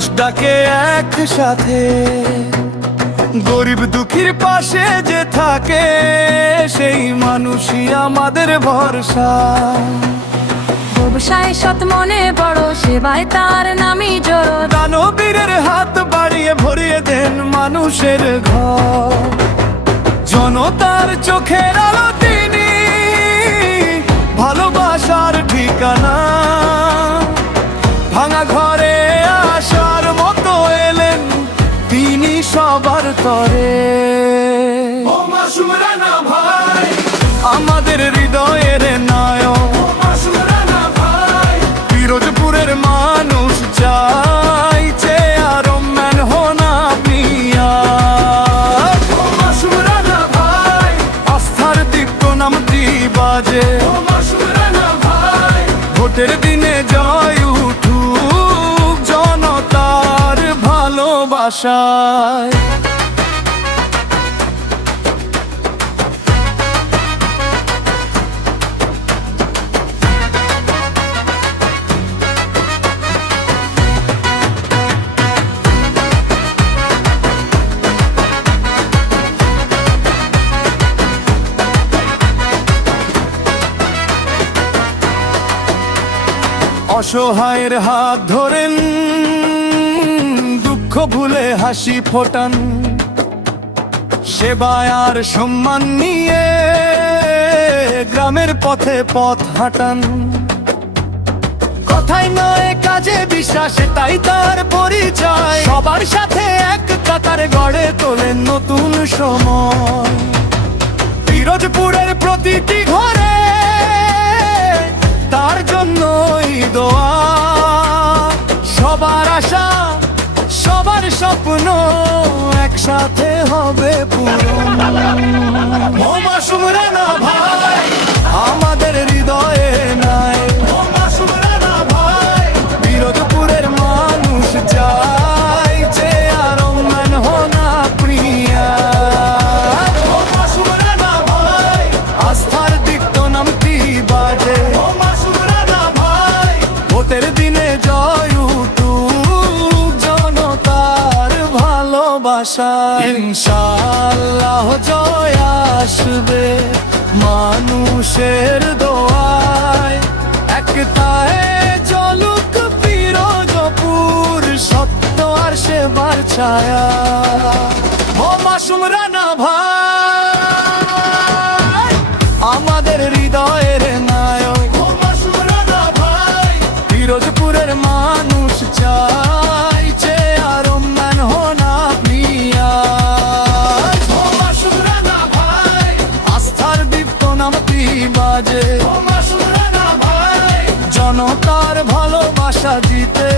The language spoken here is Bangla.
মানুষ ডাকে একসাথে, গরিব দুঃখীর পাশে যে থাকে সেই মানুষই আমাদের ভরসা। ব্যবসায় সৎ মনে বড়, সেবায় তার নামই জড়ো। দানবীরের হাত বাড়িয়ে ভরিয়ে দেন মানুষের ঘর। জনতার চোখের আলো তিনি, ভালোবাসার ঠিকানা। ভাঙা ঘরে আসার মতো এলেন তিনি সবার তরে। আমাদের হৃদয়ের নায়ক, পিরোজপুরের মানুষ চাইছে আরো ম্যান হোনা পিয়া। আস্থার দীপ্ত নামটি বাজে, ভোটের দিনে জয় উঠুক জনতার ভালোবাসায়। অসহায়ের হাত ধরেন, দুঃখ ভুলে হাসি ফোটান। সেবায় আর সম্মান নিয়ে গ্রামের পথে পথ হাঁটান। কথাই নয় কাজে বিশ্বাসে তাই তার পরিচয়। সবার সাথে এক কাতারে গড়ে তোলেন নতুন সময়। পিরোজপুরের প্রতিটি ঘরে তার জন্যই দোয়া। সবার আশা সবার স্বপ্ন একসাথে হবে পূরণ। মাসুম রানা ভাই আমাদের হৃদয়ে নাই। পিরোজপুরের মানুষ চাইছে আরো ম্যান হোনা প্রিয়া। আস্থার দীপ্ত নামটি বাজে, ভোটের দিনে জয় উঠুক জনতার ভালোবাসা। ইনশাআল্লাহ জয় আসবে মানুষের দোয়ায়। একতায় জ্বলুক পিরোজপুর, সত্য আর সেবার ছায়া। ও মাসুম রানা ভাই আমাদের হৃদয়ের নায়ক। পিরোজপুরের মানুষ চাইছে আরো ম্যান হোনা পিয়া। আস্থার দীপ্ত নামটি বাজে, জনতার ভালোবাসা জিতে